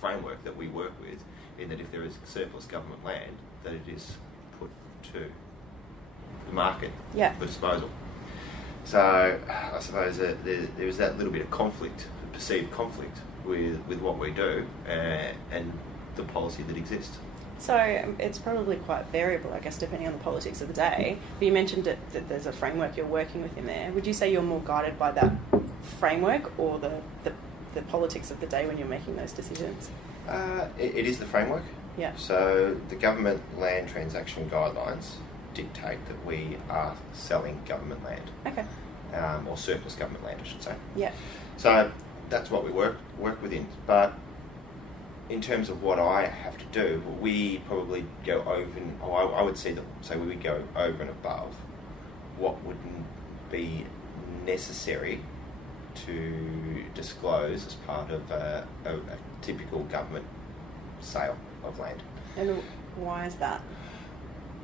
framework that we work with, in that if there is surplus government land, that it is put to the market for disposal. So I suppose that there is that little bit of conflict, perceived conflict, with what we do and the policy that exists. So it's probably quite variable, I guess, depending on the politics of the day. But you mentioned that there's a framework you're working within there. Would you say you're more guided by that framework or the politics of the day when you're making those decisions? It is the framework. Yeah. So the government land transaction guidelines dictate that we are selling government land. Okay. Or surplus government land, I should say. Yeah. So that's what we work within. But in terms of what I have to do, we probably go over, I would say we would go over and above what would be necessary to disclose as part of a typical government sale of land. And why is that?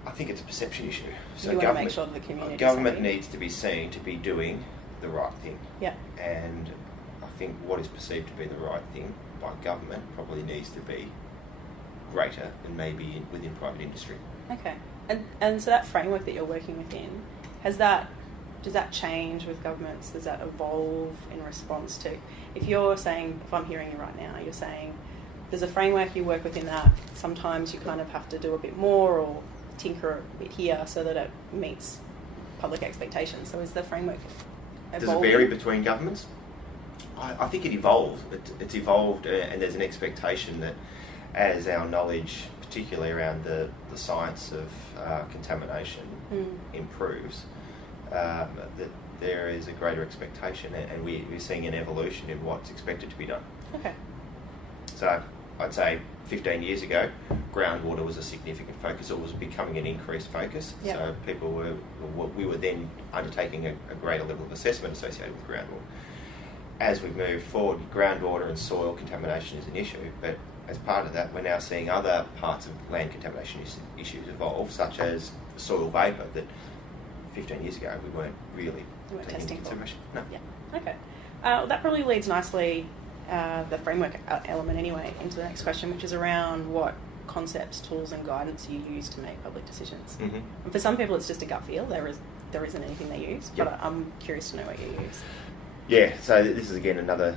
I think it's a perception issue. So you want to make sure that the community... Government needs to be seen to be doing the right thing. Yeah. And I think what is perceived to be the right thing by government probably needs to be greater than maybe within private industry. Okay. And so that framework that you're working within, does that change with governments? Does that evolve in response to... If you're saying, if I'm hearing you right now, you're saying there's a framework, you work within that, sometimes you kind of have to do a bit more or tinker a bit here so that it meets public expectations. So is the framework evolving? Does it vary between governments? I think it evolves. It's evolved, and there's an expectation that as our knowledge, particularly around the science of contamination, improves, that there is a greater expectation, and we're seeing an evolution in what's expected to be done. Okay. So I'd say 15 years ago, groundwater was a significant focus. It was becoming an increased focus. Yep. So we were then undertaking a greater level of assessment associated with groundwater. As we've moved forward, groundwater and soil contamination is an issue, but as part of that, we're now seeing other parts of land contamination issues evolve, such as soil vapour, that 15 years ago we weren't really taking into consideration. No. Yeah. Okay. Well, that probably leads nicely, the framework element anyway, into the next question, which is around what concepts, tools and guidance you use to make public decisions. Mm-hmm. And for some people it's just a gut feel, there isn't anything they use, yep. But I'm curious to know what you use. Yeah, so this is again another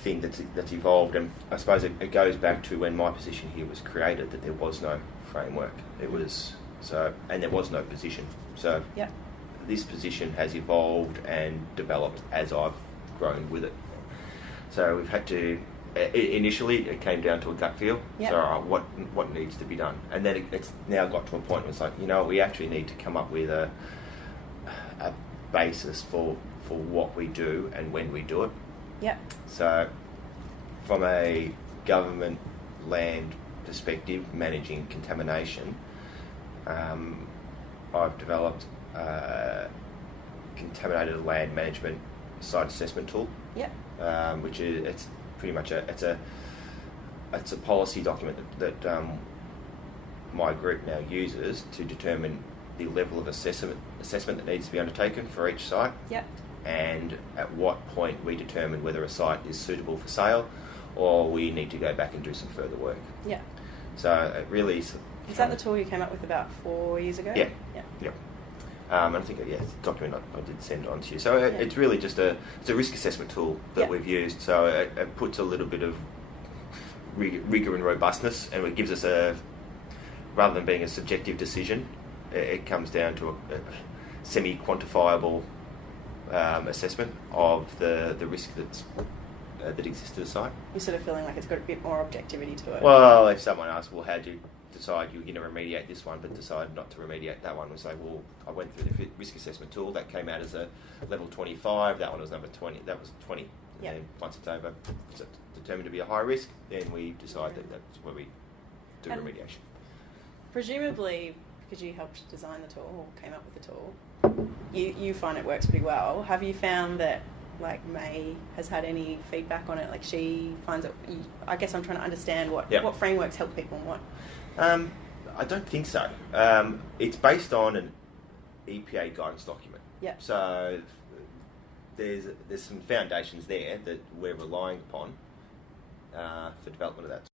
thing that's evolved, and I suppose it goes back to when my position here was created, that there was no framework. And there was no position. So yep. This position has evolved and developed as I've grown with it. So we've had to... Initially, it came down to a gut feel. Yep. So what needs to be done, and then it's now got to a point where it's like, we actually need to come up with a basis for what we do and when we do it. Yeah. So, from a government land perspective, managing contamination, I've developed a contaminated land management site assessment tool. Yeah. Which is it's pretty much it's a policy document that my group now uses to determine the level of assessment that needs to be undertaken for each site. Yep. And at what point we determine whether a site is suitable for sale or we need to go back and do some further work. Yeah. So it really is... Is that the tool you came up with about 4 years ago? Yeah. Yeah. And I think, it's a document I did send on to you. So it's really just it's a risk assessment tool that we've used. So it puts a little bit of rigour and robustness, and it gives us rather than being a subjective decision, it comes down to a semi-quantifiable assessment of the risk that exists at a site. You're sort of feeling like it's got a bit more objectivity to it. Well, if someone asks, how do you decide you're going to remediate this one but decide not to remediate that one, we say, I went through the risk assessment tool, that came out as a level 25, that one was number 20, that was 20. Yep. And once it's determined to be a high risk, then we decide that's where we do remediation. Presumably, because you helped design the tool, or came up with the tool, you find it works pretty well. Have you found that May has had any feedback on it? She finds it... I guess I'm trying to understand what frameworks help people and what... I don't think so. It's based on an EPA guidance document. Yeah. So there's some foundations there that we're relying upon for development of that